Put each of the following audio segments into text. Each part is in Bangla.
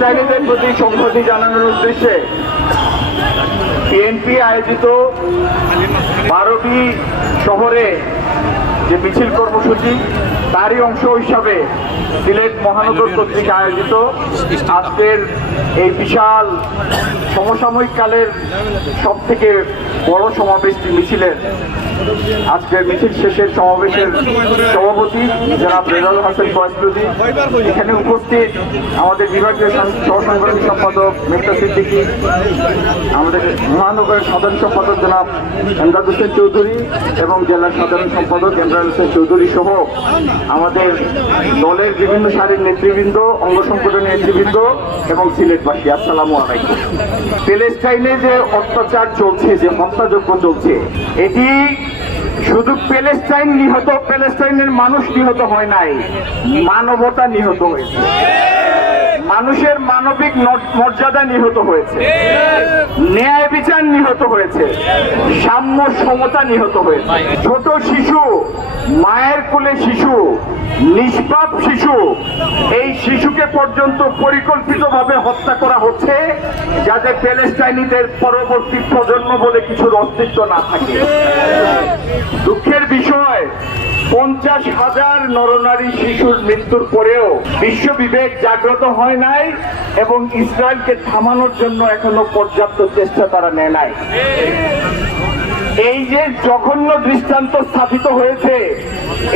প্যালেস্টাইনিদের প্রতি সংহতি জানানোর উদ্দেশ্যে বিএনপি আয়োজিত বারোটি শহরে যে মিছিল কর্মসূচি, তারই অংশ হিসাবে সিলেট মহানগর কর্তৃক আয়োজিত। আজকের এই বিশাল সমসাময়িক কালের সব থেকে বড় সমাবেশটি মিছিলের আজকের মিছিল শেষের সমাবেশের সভাপতি জনাব রেজাল হাসান ফয়সলুদ্দি এখানে উপস্থিত আমাদের বিভাগীয় সহসংগ্রামী সম্পাদক মির্জা সিদ্দিকী, আমাদের মহানগরের সাধারণ সম্পাদক জনাব এমদাদ হোসেন চৌধুরী এবং জেলার সাধারণ সম্পাদক এমরান হোসেন চৌধুরী সহ আমাদের দলের বিভিন্ন সারির নেতৃবৃন্দ, অঙ্গ সংগঠনের নেতৃবৃন্দ এবং সিলেটবাসী। আসসালামু আলাইকুম। প্যালেস্টাইনে যে অত্যাচার চলছে, যে হত্যাযজ্ঞ চলছে, এটি শুধু প্যালেস্টাইন নিহত প্যালেস্টাইনের মানুষ নিহত হয় নাই মানবতা নিহত হয়েছে। মানুষের মানবিক মর্যাদা নিহত হয়েছে। ন্যায় বিচার নিহত হয়েছে। সাম্য সমতা নিহত হয়েছে। ছোট শিশু, মায়ের কোলে শিশু, নিষ্পাপ শিশু, এই শিশুকে পর্যন্ত পরিকল্পিতভাবে হত্যা করা হচ্ছে যাতে প্যালেস্টাইনিদের পরবর্তী প্রজন্ম বলে কিছুর অস্তিত্ব না থাকে। দুঃখের বিষয়, পঞ্চাশ হাজার নরনারী শিশুর মৃত্যুর পরেও বিশ্ব বিবেক জাগ্রত হয় নাই এবং ইসরায়েলকে থামানোর জন্য এখনও পর্যাপ্ত চেষ্টা তারা নেয় নাই। এই যে জঘন্য দৃষ্টান্ত স্থাপিত হয়েছে,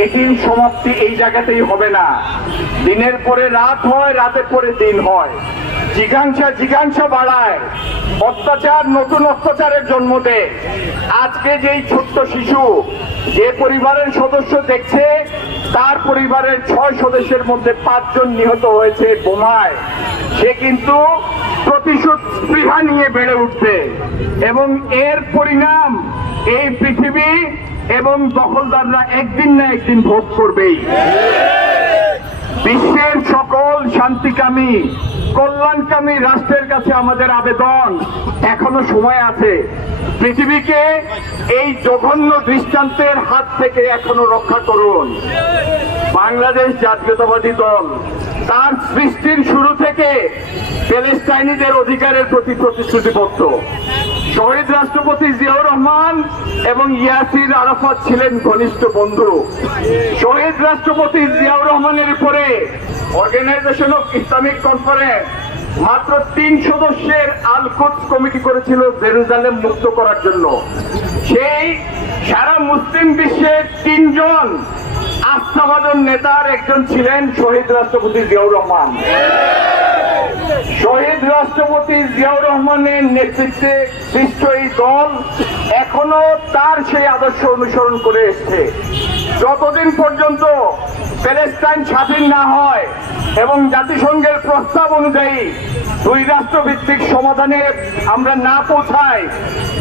এটির সমাপ্তি এই জায়গাতেই হবে না। দিনের পরে রাত হয়, রাতের পরে দিন হয়। জিজ্ঞাসা জিজ্ঞাসা বাড়ায়, অত্যাচার, নতুন অত্যাচারের জন্ম দেয় আজকে যেই ছোট্ট শিশু, যে পরিবারের সদস্য দেখছে তার পরিবারের ছয় সদস্যের মধ্যে পাঁচজন নিহত হয়েছে বোমায়। সে কিন্তু প্রতিশোধ স্পৃহা নিয়ে বেড়ে উঠছে এবং এর পরিণাম এই পৃথিবী এবং দখলদাররা একদিন না একদিন ভোগ করবেই। বিশ্বের সকল শান্তিকামী, কল্যাণকামী রাষ্ট্রের কাছে আমাদের আবেদন এখনও সময় আছে। পৃথিবীকে এই জঘন্য দৃষ্টান্তের হাত থেকে এখনও রক্ষা করুন। বাংলাদেশ জাতীয়তাবাদী দল, তার সৃষ্টির শুরু থেকে প্যালেস্টাইনিদের অধিকারের প্রতি প্রতিশ্রুতিবদ্ধ। শহীদ রাষ্ট্রপতি জিয়াউর রহমান এবং ইয়াসির আরাফাত ছিলেন ঘনিষ্ঠ বন্ধু। শহীদ রাষ্ট্রপতি জিয়াউর রহমানের পরে অর্গানাইজেশন অফ ইসলামিক কনফারেন্স মাত্র তিন সদস্যের আলকুট কমিটি করেছিল জেরুজালেম মুক্ত করার জন্য। সেই সারা মুসলিম বিশ্বের তিনজন আস্থাভাজন নেতার একজন ছিলেন শহীদ রাষ্ট্রপতি জিয়াউর রহমান। রাষ্ট্রপতি জিয়াউর রহমানের নেতৃত্বে সৃষ্ট এই দল এখনও তার সেই আদর্শ অনুসরণ করে এসছে। যতদিন পর্যন্ত প্যালেস্টাইন স্বাধীন না হয় এবং জাতিসংঘের প্রস্তাব অনুযায়ী দুই রাষ্ট্রভিত্তিক সমাধানে আমরা না পৌঁছাই,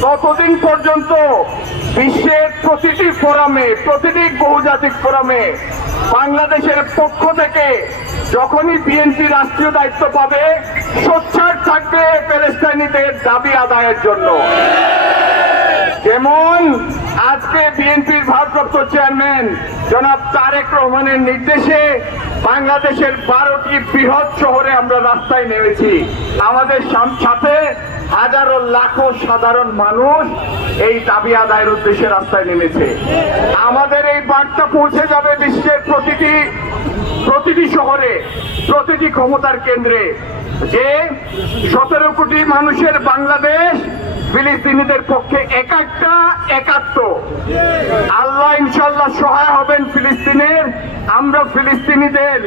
ততদিন পর্যন্ত বিশ্বের প্রতিটি ফোরামে, প্রতিটি বহুজাতিক ফোরামে বাংলাদেশের পক্ষ থেকে যখনই বিএনপি রাষ্ট্রীয় দায়িত্ব পাবে সোচ্চার থাকবে প্যালেস্টাইনিদের দাবি আদায়ের জন্য। যেমন আজকে বিএনপির ভারপ্রাপ্ত চেয়ারম্যান জনাব তারেক রহমানের নির্দেশে বাংলাদেশের বারোটি বৃহৎ শহরে আমরা রাস্তায় নেমেছি। আমাদের সাথে হাজারো লাখো সাধারণ মানুষ এই দাবি আদায়ের উদ্দেশ্যে রাস্তায় নেমেছে। আমাদের এই বার্তা পৌঁছে যাবে বিশ্বের প্রতিটি প্রতিটি শহরে, প্রতিটি ক্ষমতার কেন্দ্রে। যে সতেরো কোটি মানুষের বাংলাদেশ ফিলিস্তিনিদের পক্ষে একাত্তা একাত্ম। আল্লাহ ইনশাল্লাহ সহায় হবেন ফিলিস্তিনের। আমরা ফিলিস্তিনিদের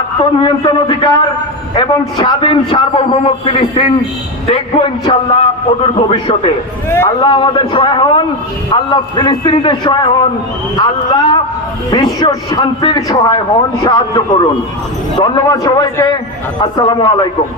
আত্মনিয়ন্ত্রণ অধিকার এবং স্বাধীন সার্বভৌম ফিলিস্তিন দেখব ইনশাল্লাহ অদূর ভবিষ্যতে। আল্লাহ আমাদের সহায় হন, আল্লাহ ফিলিস্তিনিদের সহায় হন, আল্লাহ বিশ্ব শান্তির সহায় হন, সাহায্য করুন। ধন্যবাদ সবাইকে, আসসালামু আলাইকুম।